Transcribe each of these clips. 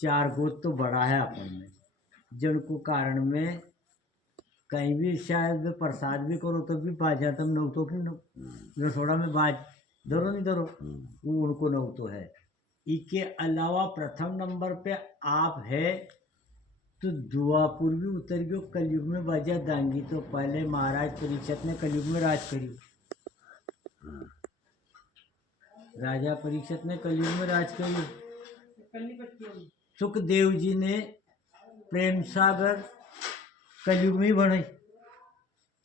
चार गोद तो बड़ा है अपन में, जिनको कारण में कहीं भी शायद प्रसाद भी करो तो भी बाज जाता हम नौ तो कि रसोड़ा में बाज धरो नहीं धरो, वो उनको नौ तो है। इसके अलावा प्रथम नंबर पे आप है तो दुआपुर भी उतर गयो, कलयुग में बाजा दांगी। तो पहले महाराज परीक्षित ने कलयुग में राज करी, राजा परीक्षित ने कलयुग में राज करी। सुखदेव जी ने प्रेम सागर कलयुग में ही बनाई।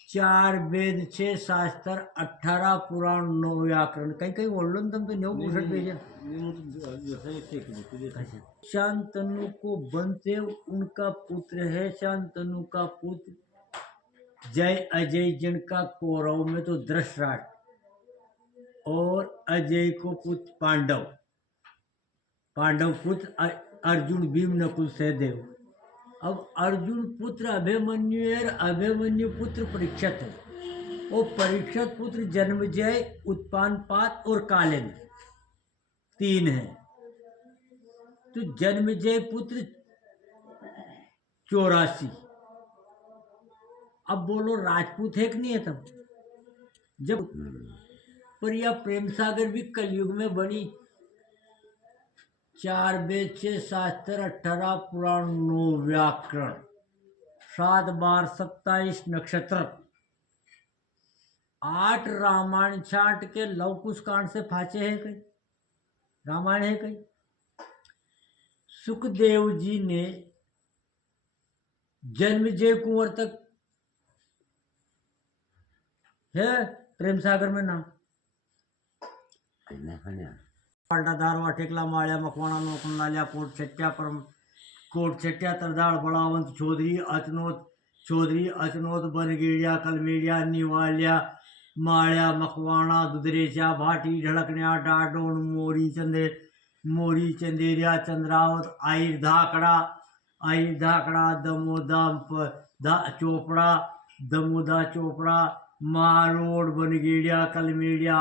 4 वेद 6 शास्त्र 18 पुराण 9 व्याकरण, कहीं कहीं बोल लो तुम तो 9 पुरुष भेजा। शांतनु को बंदेव उनका पुत्र है, शांतनु का पुत्र जय अजय जिनका कौरव में तो धृतराष्ट्र, और अजय को पुत्र पांडव, पांडव पुत्र अर्जुन भीम नकुल सहदेव। अब अर्जुन पुत्र अभिमन्यु है, अभिमन्यु पुत्र परीक्षित है, और परीक्षित पुत्र जन्मजय उत्पानपात और कालिंद 3 है। तो जन्मजय पुत्र 84। अब बोलो राजपूत है कि नहीं है तब जब, पर यह प्रेम सागर भी कलयुग में बनी। 4 वेद 6 शास्त्र 18 पुराण 9 व्याकरण 7 बार 27 नक्षत्र 8 रामायण छाट के लव कुश कांड से फाचे है कहीं, रामायण है कहीं। सुखदेव जी ने जन्मजय कुंवर तक है प्रेम सागर में नाम। पाल्टा दारवा टेकला माळ्या मकवाणा नोकन लाल्या कोट छट्ट्या तरदाड़ बड़ावंत चौधरी अचनोत बनगेड़िया कलमेड़िया निवाल्या माळ्या मकवाणा दुधरेचा भाटी ढड़कन्या डाडोन मोरी चंदेरिया चंद्रावत आईर धाकड़ा दमोदा चोपड़ा मारोड़ बनगेड़िया कलमेड़िया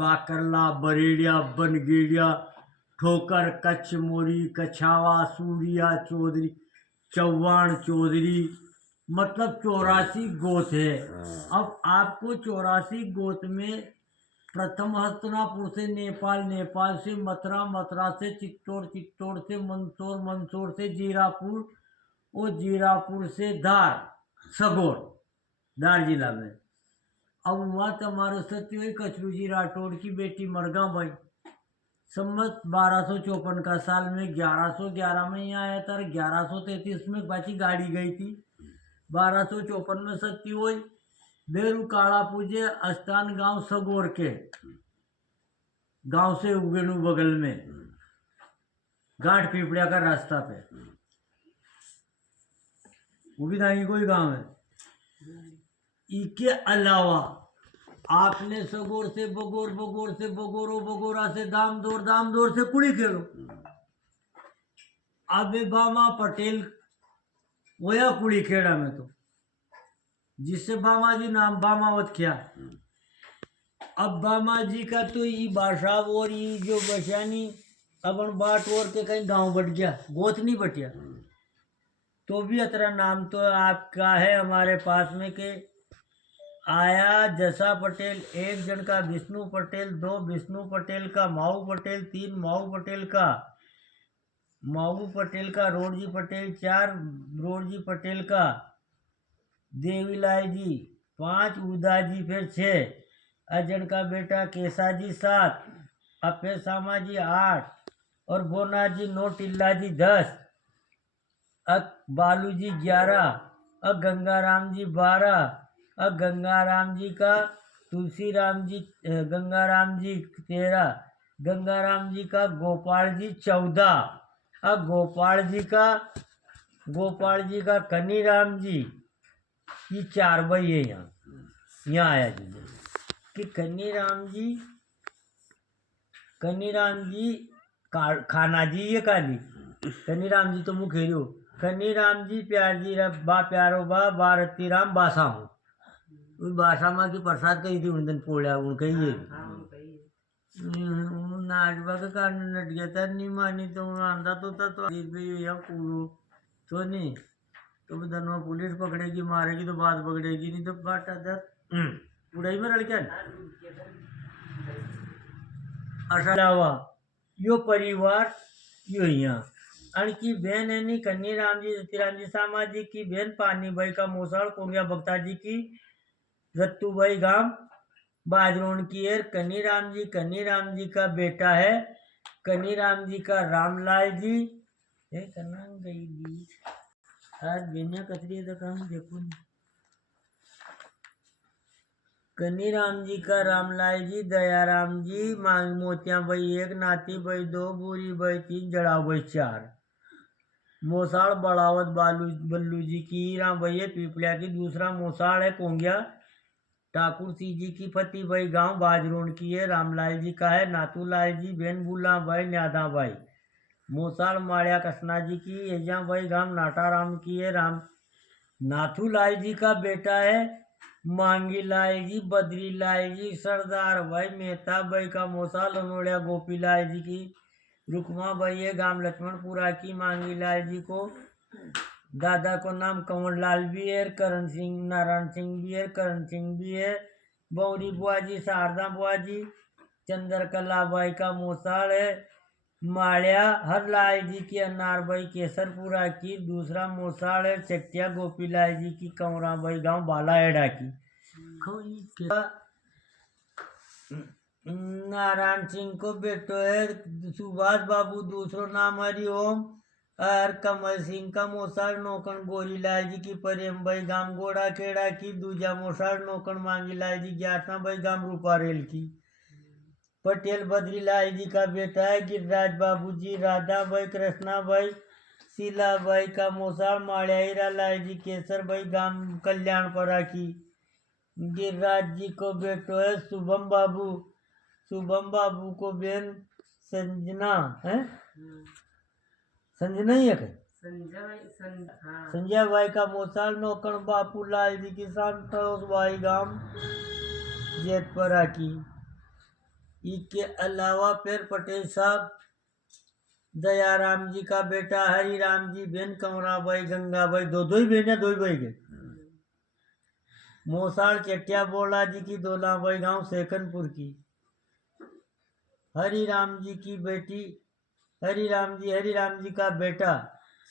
बाकरला बरेड़िया बनगेड़िया ठोकर कच्छ मोरी कछावा सूरिया चौधरी चौहान चौधरी, मतलब 84 गोत है। अब आपको 84 गोत में प्रथम हस्तिनापुर से नेपाल, नेपाल से मथुरा, मथुरा से चित्तौड़ से मंदसौर से जीरापुर, और जीरापुर से धार जिला में। अब वहाँ तुम्हारे सत्य हुई कचरू जी राठौड़ की बेटी मरगा बाई सम्मत 1254 का साल में 1111 में यहाँ आया था, 1133 में बाची गाड़ी गई थी। 1254 में सत्य हुई बेरू काला पूजे अस्थान गांव सगोर के गांव से उगेनु बगल में गांठ पीपड़िया का रास्ता पे, वो भी दाई कोई गांव है। इसके अलावा आपने सगोर से बगोरा से दामदोर से कुड़ी खेलो। अबे बामा पटेल वया कुड़ी खेड़ा में तो, जिससे बामा जी नाम बामावत किया। अब बामा जी का तो ये भाषा और ये जो बचानी अपन बाट और के कहीं गांव बट गया, गोत नहीं बटिया, तो भी अतरा नाम तो आपका है हमारे पास में के आया। जसा पटेल, एक जन का विष्णु पटेल, 2 विष्णु पटेल का माऊ पटेल, 3 माऊ पटेल का रोडजी पटेल, 4 रोडजी पटेल का देवीलाल जी, 5 उदाजी, फिर 6 अजन का बेटा केसाजी, 7 अफे सामा जी, 8 और बोना जी 9 टिल्ला जी 10 बालू जी 11 गंगाराम जी 12 गंगाराम जी का तुलसीराम जी गंगाराम जी 13 गंगाराम जी का गोपाल जी 14 गोपाल जी का कन्नीराम जी, ये 4 भाई है यहाँ आया जी कि कन्नीराम जी खाना जी ये काली कन्नीराम जी तो मुखेरी हो, कन्नीराम जी प्यार जी बा प्यारो बा भारती राम बासा हो, उस बासा माँ की प्रसाद कही थी उन दिन पोड़ा उनका ही नाचबा का कारण नट गया था नहीं मानी तो आंधा तो था तो या कूड़ो तो नहीं तो धनवा पुलिस पकड़ेगी मारेगी तो बात पकड़ेगी नहीं तो बाटा दर उड़ाई में लड़के अलावा यो परिवार यो यहाँ आणखी बहन है नी कन्नी रामजी सतीरामजी सामाजी की बहन पानीबाई का मोसाड़ कोंगिया भक्ताजी की रत्तूबाई गांव बाजरोन की है। कन्नी राम जी का बेटा है कन्नी राम जी का रामलाल जी करना गई दी आज बेनिया कतरी तो काम देखो कन्नी राम जी का रामलाल जी दयाराम जी मांग मोतिया भाई एक नाती भाई दो बूरी भाई तीन जड़ा भाई चार मोसाड़ बड़ावत बल्लू जी की राम भैया पीपलिया की दूसरा मोसाड़ है कोंगिया ठाकुर सिंह जी की फती भाई गांव बाजरोन की है। रामलाल जी का है नाथूलाल जी बेन बुला भाई न्यादा भाई मोसाड़ माड़िया कसना जी की एजा भाई गांव नाटाराम की है। राम नाथूलाल जी का बेटा है मांगी लाल जी बद्री लाल जी सरदार भाई मेहता भाई का मोसाल लनोड़िया गोपीलाल जी की रुकमा भाई है गांव लक्ष्मणपुरा की मांगी लाल जी को दादा को नाम कंवर लाल भी है करण सिंह नारायण सिंह भी है करण सिंह भी है बौरी बुआ जी शारदा बुआ जी चंद्रकला बाई का मोसाल है माड़िया हरलाल जी की अनार भाई केसरपुरा की दूसरा मोसाल है चट्टिया गोपीलाल जी की कंवरा भाई गांव बालाहेड़ा की नारायण सिंह को बेटो है सुभाष बाबू दूसरो नाम हरिओम और कमल सिंह का मोसाल नौकन गोरीलाल जी की प्रेम भाई गांव गोड़ा खेड़ा की दूजा मोसाल नौकन मांगीलाल जी ग्यारहवां भाई गांव रूपारेल की पटेल बद्रीलाल जी का बेटा है गिरिराज बाबू जी राधा भाई कृष्णा भाई शीला भाई का मोसाल माड़िया हीरा लाल जी केसर भाई गांव कल्याणपुरा की गिरिराज जी को बेटो है शुभम बाबू को बेन संजना है संजना ही है संजय भाई का मोसाल नौकन बापू लाल जी की संतोष भाई गांव जेतपुरा की इसके अलावा फिर पटेल साहब दयाराम जी का बेटा हरिराम जी बेन कंवरा भाई गंगा भाई दो ही बहन है दो ही भाई के मोसाल चटिया बोला जी की दोला भाई गांव सेकनपुर की हरिराम जी की बेटी हरिराम जी का बेटा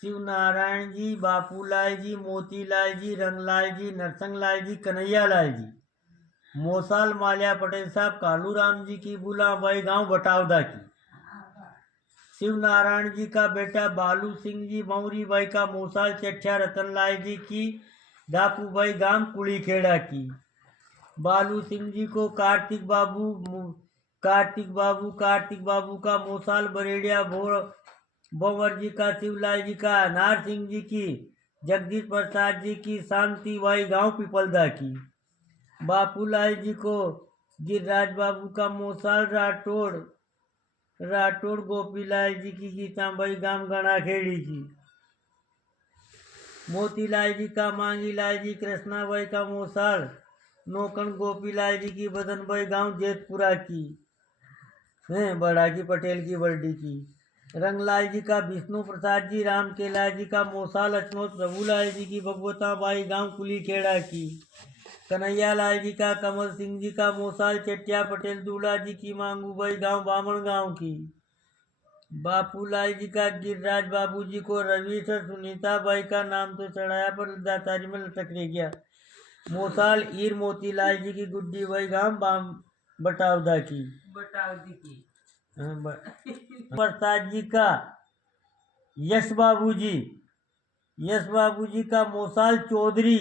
शिव नारायण जी बापूलाल जी मोतीलाल जी रंगलाल जी नरसंगलाल जी कन्हैयालाल जी मोसाल मालिया पटेल साहब कालू राम जी की बुला भाई गांव बटावदा की शिव नारायण जी का बेटा बालू सिंह जी मौरी भाई का मोसाल चट्ठा रतनलाल जी की दापू भाई गांव कुड़ी खेड़ा की बालू सिंह जी को कार्तिक बाबू का मोसाल बरेड़िया भोवर जी का शिवलाल जी का नार सिंह जी की जगदीश प्रसाद जी की शांति भाई गांव पिपलदा की बापूलाल जी को गिरिराज बाबू का मोसाल राठौड़ गोपीलाल जी की गीताबाई गांव गणा खेड़ी की मोतीलाल जी का मांगीलाल जी कृष्णाबाई का मोसाल नौकन गोपीलाल जी की बदनबाई गांव जेतपुरा की बड़ा की पटेल की बर्डी की रंगलाल जी का विष्णु प्रसाद जी राम केलाल जी का मोसाल अचमोत प्रभुलाल जी की भगवता बाई गांव कुली खेड़ा की कन्हैया लाल जी का कमल सिंह जी का मोसाल चटिया पटेल दूल्हा जी की मांगूबाई गांव बामण गांव की बापूलाल जी का गिरिराज बाबू जी को रवि सर सुनीता बाई का नाम तो चढ़ाया पर दातारी में लटक रह गया मोसाल ईर मोतीलाल जी की गुड्डी बाई गांव बटावदा की प्रसाद जी का यश बाबू जी का मोसाल चौधरी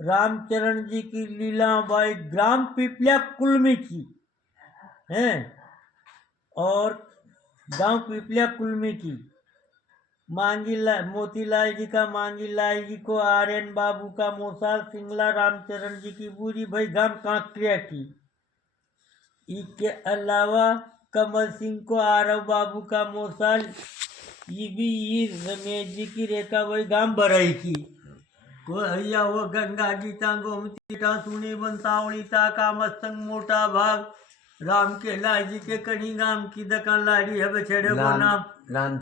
रामचरण जी की लीलाबाई ग्राम पिपलिया कुलमी की हैं और गांव पिपलिया कुलमी की मोतीलाल जी का मांगीलाल जी को आर्यन बाबू का मोसाल सिंगला रामचरण जी की बूरी भाई गांव कांकरिया की इसके अलावा कमल सिंह को आरव बाबू का मोसाल रमेश जी की रेखा भाई गांव बरई की वो हैया वो गंगा गीता गोमती सुनी बंसावली का मस्तंग मोटा भाग राम के लाल जी के कड़ी गाम की दुकान लाड़ी है बछड़े को राम नाम राम